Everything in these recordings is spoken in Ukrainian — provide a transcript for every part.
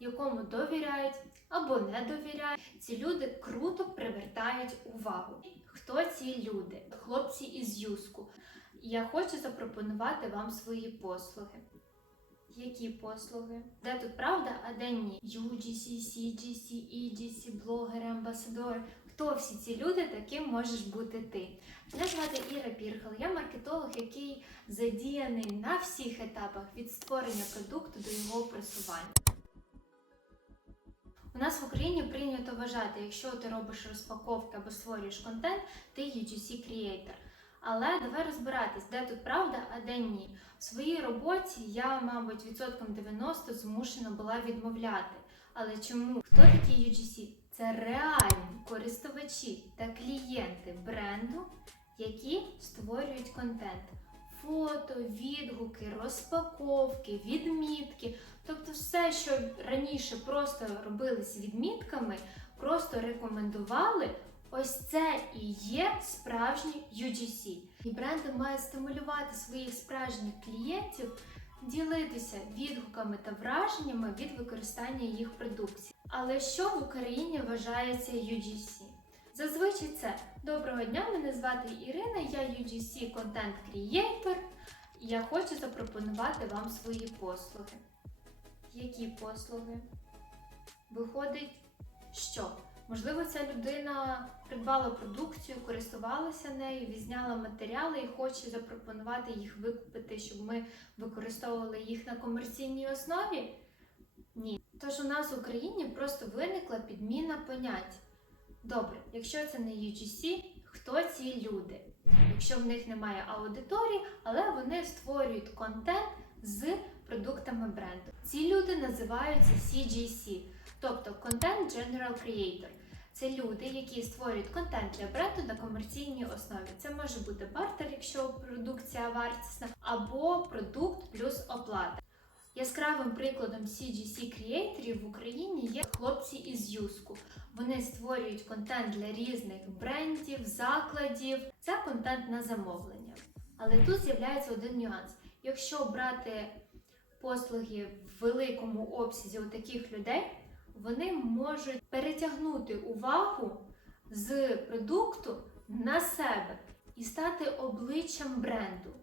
якому довіряють або не довіряють. Ці люди круто привертають увагу. Хто ці люди? Хлопці із юску. Я хочу запропонувати вам свої послуги. Які послуги? Де тут правда, а де ні? UGC, CGC, EGC, блогери, амбасадори. Хто всі ці люди, таким можеш бути ти? Мене звати Іра Пірхал, я маркетолог, який задіяний на всіх етапах від створення продукту до його просування. У нас в Україні прийнято вважати, якщо ти робиш розпаковки або створюєш контент, ти UGC creator. Але давай розбиратись, де тут правда, а де ні. В своїй роботі я, мабуть, відсотком 90 змушена була відмовляти. Але чому? Хто такі UGC? Це реальні користувачі та клієнти бренду, які створюють контент. Фото, відгуки, розпаковки, відмітки. Тобто все, що раніше просто робились відмітками, просто рекомендували. Ось це і є справжній UGC. І бренди мають стимулювати своїх справжніх клієнтів ділитися відгуками та враженнями від використання їх продукції. Але що в Україні вважається UGC? Зазвичай це доброго дня, мене звати Ірина, я UGC контент Creator. Я хочу запропонувати вам свої послуги. Які послуги? Виходить, що? Можливо, ця людина придбала продукцію, користувалася нею, відзняла матеріали і хоче запропонувати їх викупити, щоб ми використовували їх на комерційній основі? Ні. Тож у нас в Україні просто виникла підміна понять. Добре, якщо це не UGC, хто ці люди? Якщо в них немає аудиторії, але вони створюють контент з продуктами бренду. Ці люди називаються CGC, тобто Content General Creator. Це люди, які створюють контент для бренду на комерційній основі. Це може бути бартер, якщо продукція вартісна, або продукт плюс оплата. Яскравим прикладом CGC креаторів в Україні є хлопці із Юску. Вони створюють контент для різних брендів, закладів. Це контент на замовлення. Але тут з'являється один нюанс. Якщо брати послуги в великому обсязі у таких людей, вони можуть перетягнути увагу з продукту на себе і стати обличчям бренду.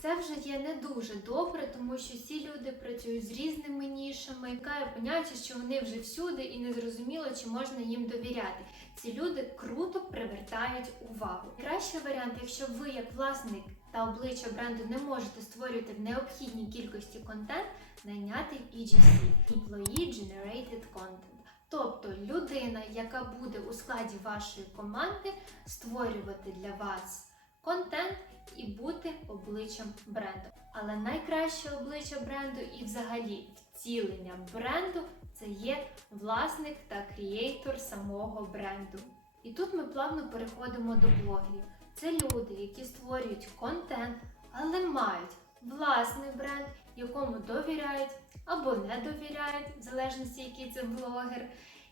Це вже є не дуже добре, тому що ці люди працюють з різними нішами, яке поняття, що вони вже всюди і не зрозуміло, чи можна їм довіряти. Ці люди круто привертають увагу. Кращий варіант, якщо ви, як власник та обличчя бренду, не можете створювати в необхідній кількості контент, найняти EGC – Employee Generated Content. Тобто людина, яка буде у складі вашої команди створювати для вас контент і бути обличчям бренду. Але найкраще обличчя бренду і взагалі втілення бренду це є власник та крієйтор самого бренду. І тут ми плавно переходимо до блогерів. Це люди, які створюють контент, але мають власний бренд, якому довіряють або не довіряють, в залежності, який це блогер.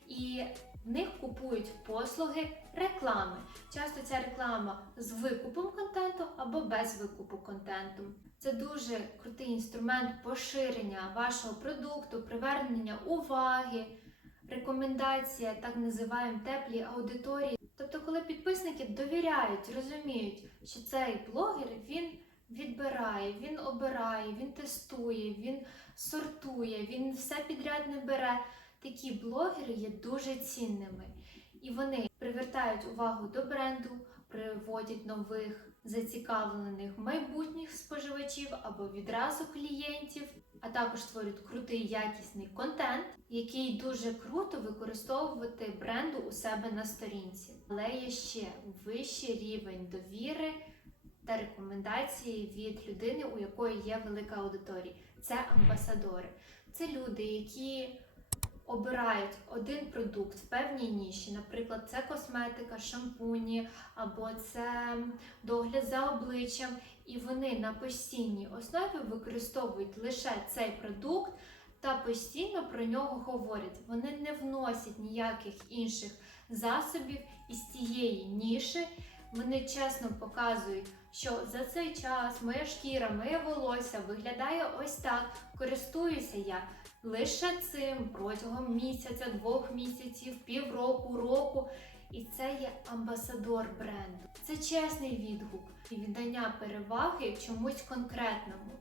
І в них купують послуги реклами. Часто ця реклама з викупом контенту або без викупу контенту. Це дуже крутий інструмент поширення вашого продукту, привернення уваги, рекомендація, так називаємо теплі аудиторії. Тобто, коли підписники довіряють, розуміють, що цей блогер він відбирає, він обирає, він тестує, він сортує, він все підряд не бере. Такі блогери є дуже цінними, і вони привертають увагу до бренду, приводять нових зацікавлених майбутніх споживачів або відразу клієнтів, а також створюють крутий якісний контент, який дуже круто використовувати бренду у себе на сторінці. Але є ще вищий рівень довіри та рекомендації від людини, у якої є велика аудиторія. Це амбасадори. Це люди, які обирають один продукт в певній ніші, наприклад, це косметика, шампуні або це догляд за обличчям, і вони на постійній основі використовують лише цей продукт та постійно про нього говорять. Вони не вносять ніяких інших засобів із цієї ніші. Вони чесно показують, що за цей час моя шкіра, моє волосся виглядає ось так. Користуюся я лише цим протягом місяця, двох місяців, півроку, року. І це є амбасадор бренду. Це чесний відгук і віддання переваги чомусь конкретному.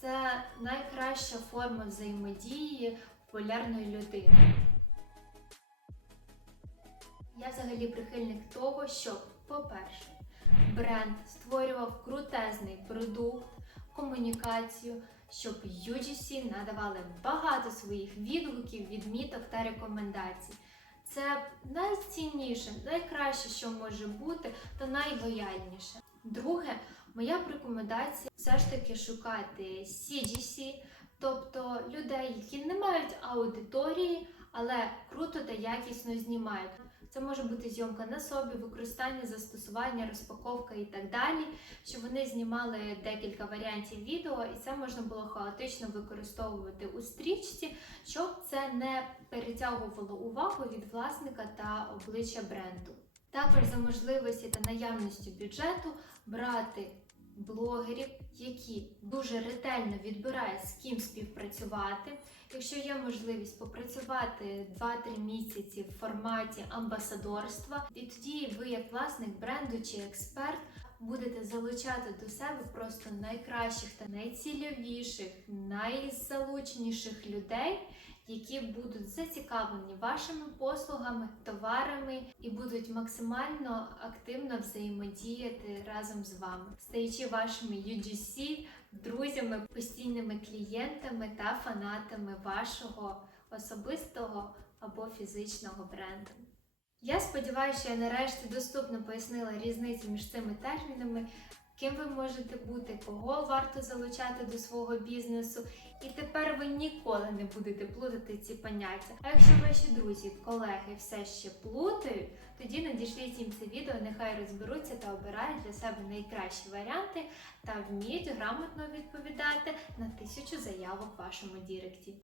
Це найкраща форма взаємодії популярної людини. Я взагалі прихильник того, щоб, по-перше, бренд створював крутезний продукт, комунікацію, щоб UGC надавали багато своїх відгуків, відміток та рекомендацій. Це найцінніше, найкраще, що може бути, та найлояльніше. Друге, моя б рекомендація все ж таки шукати CGC, тобто людей, які не мають аудиторії, але круто та якісно знімають. Це може бути зйомка на собі, використання, застосування, розпаковка і так далі. Щоб вони знімали декілька варіантів відео, і це можна було хаотично використовувати у стрічці, щоб це не перетягувало увагу від власника та обличчя бренду. Також за можливості та наявністю бюджету брати блогерів, які дуже ретельно відбирають з ким співпрацювати. Якщо є можливість попрацювати 2-3 місяці в форматі амбасадорства, і тоді ви, як власник бренду чи експерт, будете залучати до себе просто найкращих та найцільовіших, найзалученіших людей, які будуть зацікавлені вашими послугами, товарами і будуть максимально активно взаємодіяти разом з вами, стаючи вашими UGC, друзями, постійними клієнтами та фанатами вашого особистого або фізичного бренду. Я сподіваюся, що я нарешті доступно пояснила різницю між цими термінами, ким ви можете бути, кого варто залучати до свого бізнесу, і тепер ви ніколи не будете плутати ці поняття. А якщо ваші друзі, колеги все ще плутають, тоді надішліть їм це відео, нехай розберуться та обирають для себе найкращі варіанти та вміють грамотно відповідати на тисячу заявок в вашому діректі.